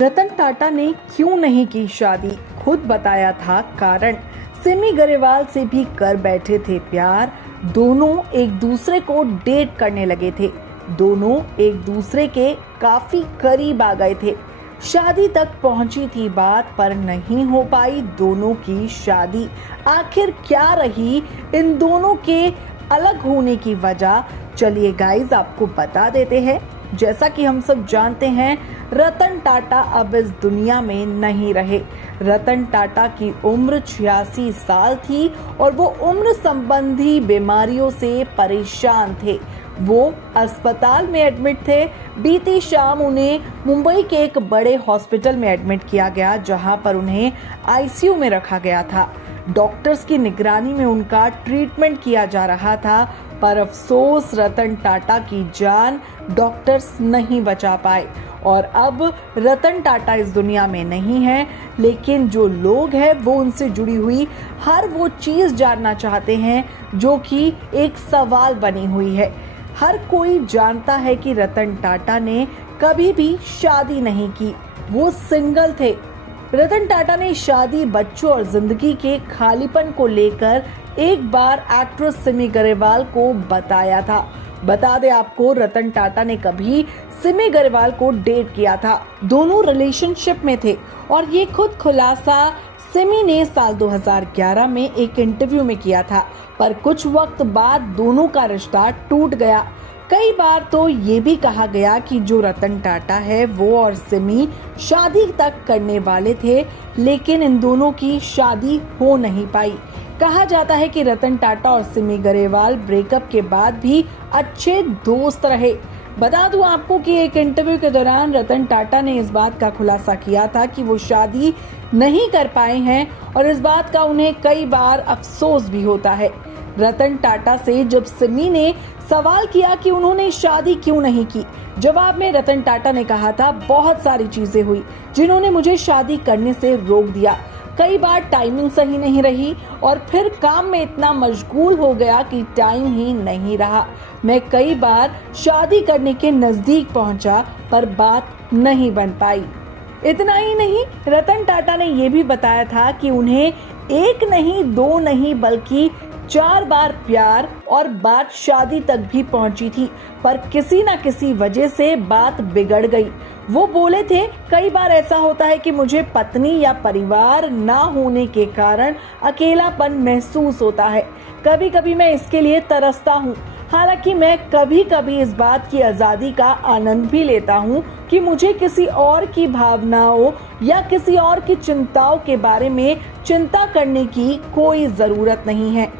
रतन टाटा ने क्यों नहीं की शादी, खुद बताया था कारण। सिमी गरेवाल से भी कर बैठे थे प्यार, दोनों एक दूसरे को डेट करने लगे थे, दोनों एक दूसरे के काफी करीब आ गए थे। शादी तक पहुंची थी बात, पर नहीं हो पाई दोनों की शादी। आखिर क्या रही इन दोनों के अलग होने की वजह, चलिए गाइस आपको बता देते हैं। जैसा कि हम सब जानते हैं, रतन टाटा अब इस दुनिया में नहीं रहे। रतन टाटा की उम्र 86 साल थी और वो उम्र संबंधी बीमारियों से परेशान थे। वो अस्पताल में एडमिट थे। बीती शाम उन्हें मुंबई के एक बड़े हॉस्पिटल में एडमिट किया गया, जहां पर उन्हें आईसीयू में रखा गया था। डॉक्टर्स की निगरानी में उनका ट्रीटमेंट किया जा रहा था, पर अफसोस रतन टाटा की जान डॉक्टर्स नहीं बचा पाए। और अब रतन टाटा इस दुनिया में नहीं है, लेकिन जो लोग हैं वो उनसे जुड़ी हुई हर वो चीज़ जानना चाहते हैं जो कि एक सवाल बनी हुई है। हर कोई जानता है कि रतन टाटा ने कभी भी शादी नहीं की, वो सिंगल थे। रतन टाटा ने शादी, बच्चों और जिंदगी के खालीपन को लेकर एक बार एक्ट्रेस सिमी गरेवाल को बताया था। बता दें आपको, रतन टाटा ने कभी सिमी गरेवाल को डेट किया था, दोनों रिलेशनशिप में थे और ये खुद खुलासा सिमी ने साल 2011 में एक इंटरव्यू में किया था। पर कुछ वक्त बाद दोनों का रिश्ता टूट गया। कई बार तो ये भी कहा गया कि जो रतन टाटा है वो और सिमी शादी तक करने वाले थे, लेकिन इन दोनों की शादी हो नहीं पाई। कहा जाता है कि रतन टाटा और सिमी गरेवाल ब्रेकअप के बाद भी अच्छे दोस्त रहे। बता दूं आपको कि एक इंटरव्यू के दौरान रतन टाटा ने इस बात का खुलासा किया था कि वो शादी नहीं कर पाए हैं और इस बात का उन्हें कई बार अफसोस भी होता है। रतन टाटा से जब सिमी ने सवाल किया कि उन्होंने शादी क्यों नहीं की, जवाब में रतन टाटा ने कहा था, बहुत सारी चीजें हुई जिन्होंने मुझे शादी करने से रोक दिया। कई बार टाइमिंग सही नहीं रही और फिर काम में इतना मशगूल हो गया कि टाइम ही नहीं रहा। मैं कई बार शादी करने के नजदीक पहुंचा, पर बात नहीं बन पाई। इतना ही नहीं, रतन टाटा ने यह भी बताया था कि उन्हें एक नहीं, दो नहीं, बल्कि 4 बार प्यार और बात शादी तक भी पहुंची थी, पर किसी न किसी वजह से बात बिगड़ गई। वो बोले थे, कई बार ऐसा होता है कि मुझे पत्नी या परिवार ना होने के कारण अकेलापन महसूस होता है। कभी कभी मैं इसके लिए तरसता हूँ। हालांकि मैं कभी कभी इस बात की आज़ादी का आनंद भी लेता हूँ कि मुझे किसी और की भावनाओं या किसी और की चिंताओं के बारे में चिंता करने की कोई ज़रूरत नहीं है।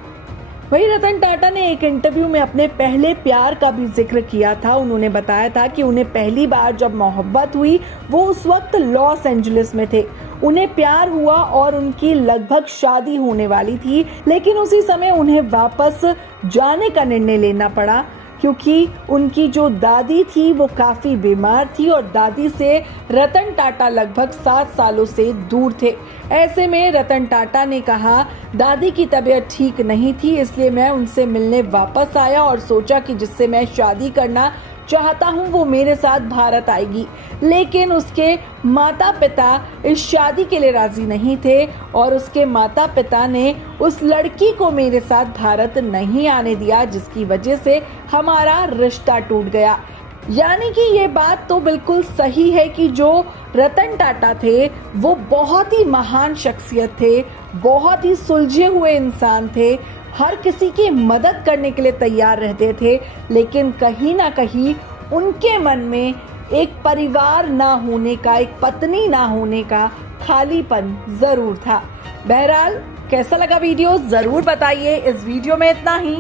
वहीं रतन टाटा ने एक इंटरव्यू में अपने पहले प्यार का भी जिक्र किया था। उन्होंने बताया था कि उन्हें पहली बार जब मोहब्बत हुई वो उस वक्त लॉस एंजलिस में थे। उन्हें प्यार हुआ और उनकी लगभग शादी होने वाली थी, लेकिन उसी समय उन्हें वापस जाने का निर्णय लेना पड़ा, क्योंकि उनकी जो दादी थी वो काफी बीमार थी और दादी से रतन टाटा लगभग 7 सालों से दूर थे। ऐसे में रतन टाटा ने कहा, दादी की तबीयत ठीक नहीं थी, इसलिए मैं उनसे मिलने वापस आया और सोचा कि जिससे मैं शादी करना चाहता हूँ वो मेरे साथ भारत आएगी। लेकिन उसके माता पिता इस शादी के लिए राजी नहीं थे और उसके माता पिता ने उस लड़की को मेरे साथ भारत नहीं आने दिया, जिसकी वजह से हमारा रिश्ता टूट गया। यानी कि ये बात तो बिल्कुल सही है कि जो रतन टाटा थे वो बहुत ही महान शख्सियत थे, बहुत ही सुलझे हुए इंसान थे, हर किसी की मदद करने के लिए तैयार रहते थे, लेकिन कहीं ना कहीं उनके मन में एक परिवार ना होने का, एक पत्नी ना होने का खालीपन जरूर था। बहरहाल कैसा लगा वीडियो जरूर बताइए। इस वीडियो में इतना ही।